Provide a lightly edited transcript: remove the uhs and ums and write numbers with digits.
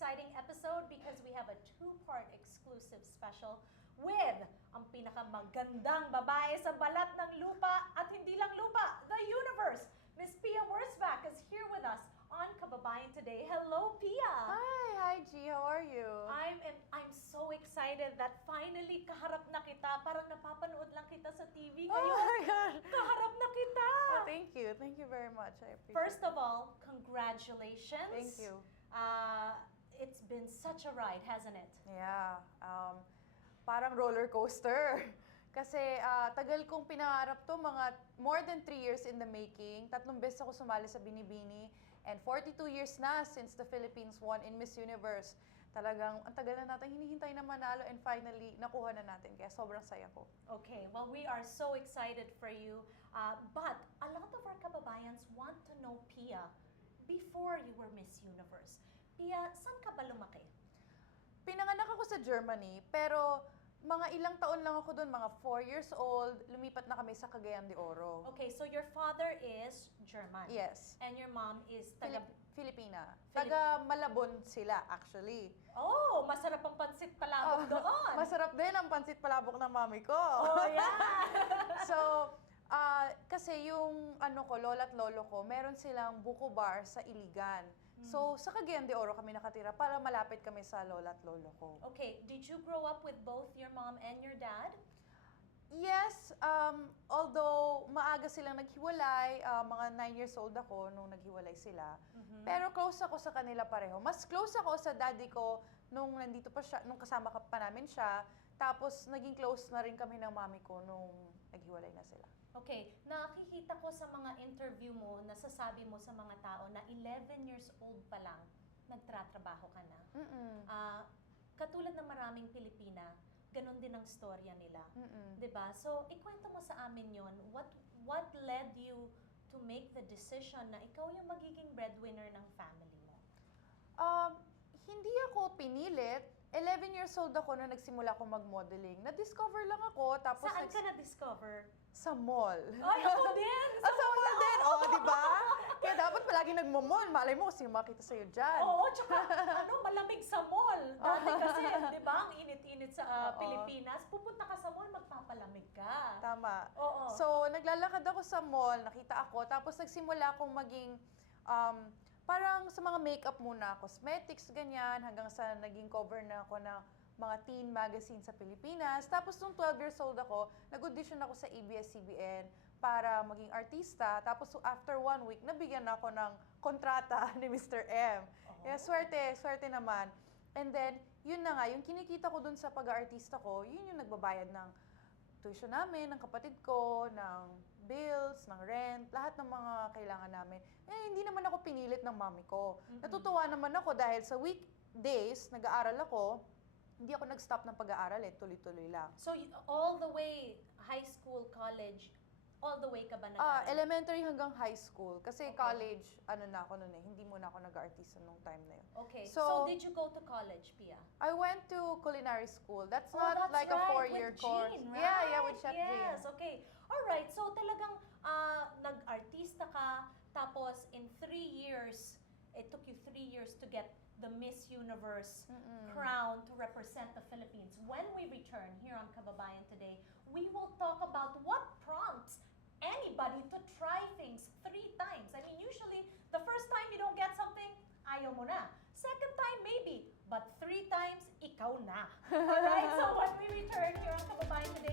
exciting episode because we have a two-part exclusive special with ang pinakamagandang babae sa balat ng lupa at hindi lang lupa, the universe. Miss Pia Wurzbach is here with us on Kababayan Today. Hello, Pia! Hi, G. How are you? I'm so excited that finally kaharap na kita. Parang napapanood lang kita sa TV. Oh Ngayon, my God! kaharap na kita! Oh, thank you. Thank you very much. I appreciate First it. of all, congratulations. Thank you. It's been such a ride, hasn't it? Yeah. Parang roller coaster. Kasi tagal kong pinangarap to, mga more than 3 years in the making. 3 beses ako sumali sa Binibini. And 42 years na since the Philippines won in Miss Universe. Talagang ang tagal na natin hinihintay na manalo and finally nakuha na natin. Kaya sobrang saya ko. Okay, well, we are so excited for you. But a lot of our kababayans want to know, Pia, before you were Miss Universe. Pia, saan ka ba lumaki? Pinanganak ako sa Germany, pero mga ilang taon lang ako doon, mga 4 years old, lumipat na kami sa Cagayan de Oro. Okay, so your father is German. Yes. And your mom is taga... Filipina. Taga Malabon sila, actually. Oh, masarap ang pansit palabok doon. Masarap din ang pansit palabok ng mami ko. Oh, yeah! So, kasi yung lola at lolo ko, meron silang buko bar sa Iligan. So, sa Cagayan de Oro kami nakatira para malapit kami sa lola at lolo ko. Okay, did you grow up with both your mom and your dad? Yes, although maaga silang naghiwalay, mga 9 years old ako nung naghiwalay sila. Pero close ako sa kanila pareho. Mas close ako sa daddy ko nung nandito pa siya, nung kasama pa namin siya. Tapos naging close na rin kami ng mami ko nung naghiwalay na sila. Okay, nakikita ko sa mga interview mo, nasasabi mo sa mga tao na 11 years old pa lang, nagtratrabaho ka na. Katulad ng maraming Pilipina, ganun din ang storya nila. 'Di ba? So, ikwento mo sa amin yon. What led you to make the decision na ikaw yung magiging breadwinner ng family mo? Hindi ako pinilit. 11 years old ako nung nagsimula ako mag-modeling. Na-discover lang ako. Tapos Saan ka na-discover? Sa mall. Ay, ako din! Sa mall din! Oh, di ba? Kaya dapat palagi nagmo-mall. Malay mo kasi makita sa'yo dyan. Oo, tsaka malamig sa mall. Dati kasi, di ba, ang init-init sa Pilipinas, pupunta ka sa mall, magpapalamig ka. Tama. Oo. So, naglalakad ako sa mall, nakita ako, tapos nagsimula akong maging, parang sa mga makeup muna, cosmetics, ganyan, hanggang sa naging cover na ako ng mga teen magazine sa Pilipinas. Tapos nung 12 years old ako, nag-audition ako sa ABS-CBN para maging artista. Tapos after 1 week, nabigyan ako ng kontrata ni Mr. M. Kaya swerte naman. And then, yun na nga, yung kinikita ko dun sa pag-aartista ko, yun yung nagbabayad ng tuition namin, ng kapatid ko, ng bills, ng rent, lahat ng mga kailangan namin. Hindi naman ako pinilit ng mami ko. Natutuwa naman ako dahil sa weekdays, nag-aaral ako, hindi ako nag-stop ng pag-aaral tuloy-tuloy lang. So, all the way, high school, college, all the way ka ba nag-aaral? Elementary hanggang high school. Kasi college, na ako noon hindi muna ako nag-artista nung time na yun. Okay. So, did you go to college, Pia? I went to culinary school. That's that's not like a 4-year with course. Jean, right? Yeah, with Chef Jean. Yes, okay. Alright, so talagang nag-artista ka, tapos in 3 years, it took you 3 years to get the Miss Universe crown to represent the Philippines. When we return here on Kababayan Today, we will talk about what prompts anybody to try things 3 times. I mean, usually, the first time you don't get something, ayaw mo na. Second time, maybe. But 3 times, ikaw na. Alright, so when we return here on Kababayan Today,